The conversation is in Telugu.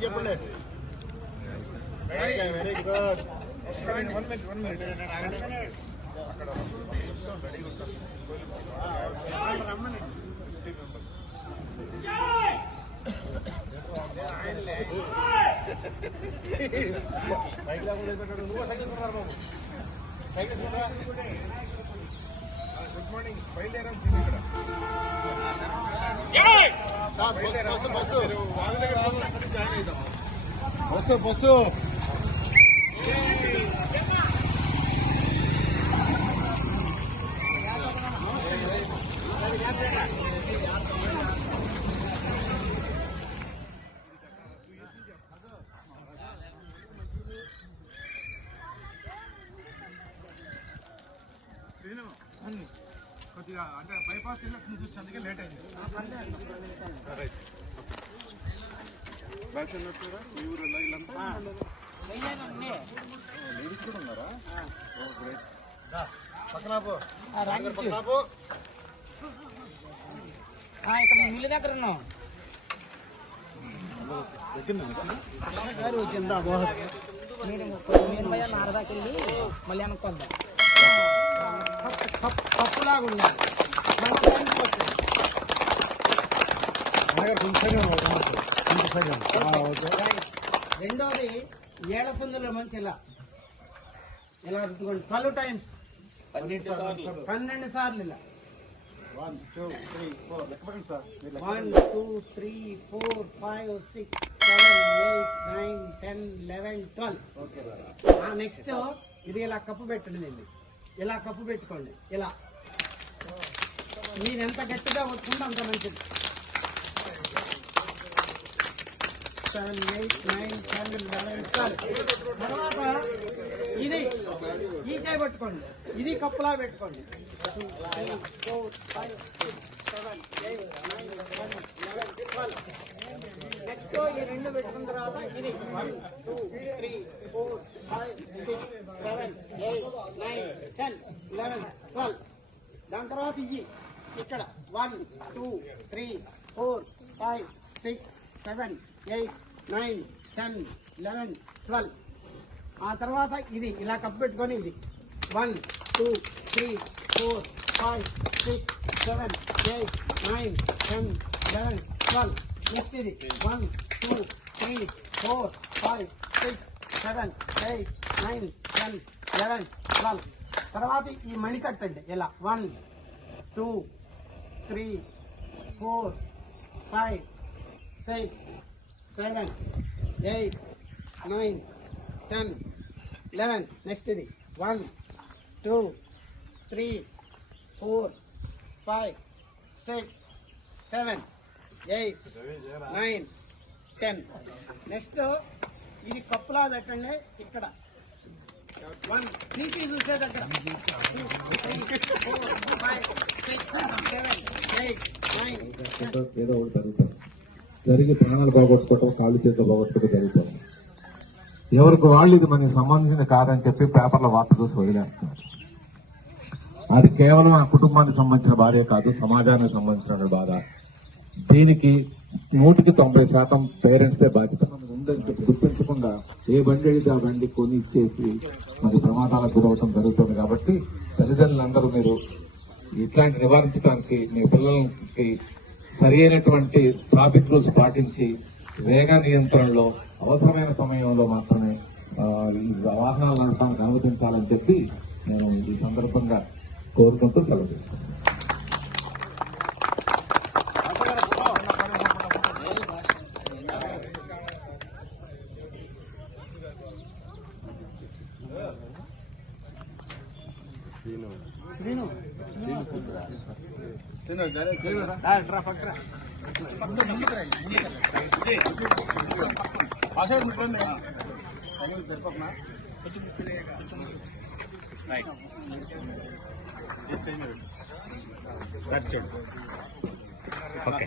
చెప్పండి వెరీ గుడ్ బైక్ లేకుండా పెట్టాడు నువ్వు సైకిల్ తీసుకున్నారు బాబు సైకిల్ తీసుకురా గుడ్ మార్నింగ్ బయలుదేరాం ఇక్కడ బస్సు బస్సు వాళ్ళ దగ్గర అక్కడి జాయిన్ అవుతాం బస్సు బస్సు కొద్దిగా అంటే బైపాస్ వెళ్ళి చూసి అందుకే లేట్ అయింది. బ్యాచ్ ఉన్నట్టుగా మీ ఊరు వీళ్ళంతా లేడీస్ కూడా ఉన్నారా. ఓ గ్రేట్ పక్కన పో. పక్కన పో ఇక్కడ మిల్లు దగ్గర ఉన్నాం. మీరు మీరు భయ నారదాకి వెళ్ళి మళ్ళీ అనుకోద్దాం తప్పులాగా ఉండాలి. రెండోది ఏడ సందులో మంచి ఇలా ఇలా రుద్దుకోండి ట్వెల్వ్ టైమ్స్. పన్నెండు సార్లు. ఇలా. One two three four. One two three four five six seven eight nine ten eleven twelve. Okay next ఇది ఇలా కప్పు పెట్టండి ఇలా కప్పు పెట్టుకోండి. ఇలా. మీరు ఎంత గట్టిగా వచ్చుకుంటే అంత మంచిది. Seven eight nine ten eleven తర్వాత ఇది. ఈ చేయి పట్టుకోండి. ఇది కప్పులా పెట్టుకోండి. Two, సో ఈ రెండు పెట్టిన తర్వాత ఇది one two three four five six seven eight nine ten eleven twelve. దాని తర్వాత ఇవి ఇక్కడ one two three four five six seven eight nine ten eleven twelve. ఆ తర్వాత ఇది ఇలా కప్పు పెట్టుకొని ఇది one two three four five six seven eight nine ten eleven twelve. Next ఇది one two three four five six seven eight nine ten eleven twelve తర్వాత ఈ మణి కట్టండి ఇలా one two three four five six seven eight nine ten eleven next ఇది one two three four five six seven eight nine ten next ఇది కప్పులా పెట్టండి ఇక్కడ. వన్ తీసి చూసే దగ్గర. ఏదో ఒకటి జరుగుతుంది జరిగి ప్రాణాలు పోగొట్టుకోవటం కాళ్ళు చేతులు పోగొట్టుకోవడం జరుగుతుంది. ఎవరికి వాళ్ళు ఇది మనకి సంబంధించిన కాదు అని చెప్పి పేపర్ల వార్త చూసి వదిలేస్తున్నారు. అది కేవలం ఆ కుటుంబానికి సంబంధించిన బాధే కాదు సమాజానికి సంబంధించిన బాధ దీనికి నూటికి తొంభై శాతం పేరెంట్స్దే బాధ్యత మనకు ఉందని గుర్తించకుండా ఏ బండి అడిగితే ఆ బండి కొని ఇచ్చేసి మరి ప్రమాదాలకు గురవటం జరుగుతుంది కాబట్టి తల్లిదండ్రులందరూ మీరు ఇట్లాంటి నివారించడానికి మీ పిల్లలకి సరి అయినటువంటి ట్రాఫిక్ రూల్స్ పాటించి వేగ నియంత్రణలో అవసరమైన సమయంలో మాత్రమే ఈ వాహనాలు నడపడానికి అనుమతించాలని చెప్పి నేను ఈ సందర్భంగా కోరుకుంటూ సెలవు శ్రీను శ్రీను శ్రీను శ్రీను తిను. ఆ ముప్పండి రైట్ కట్ చేయండి ఓకే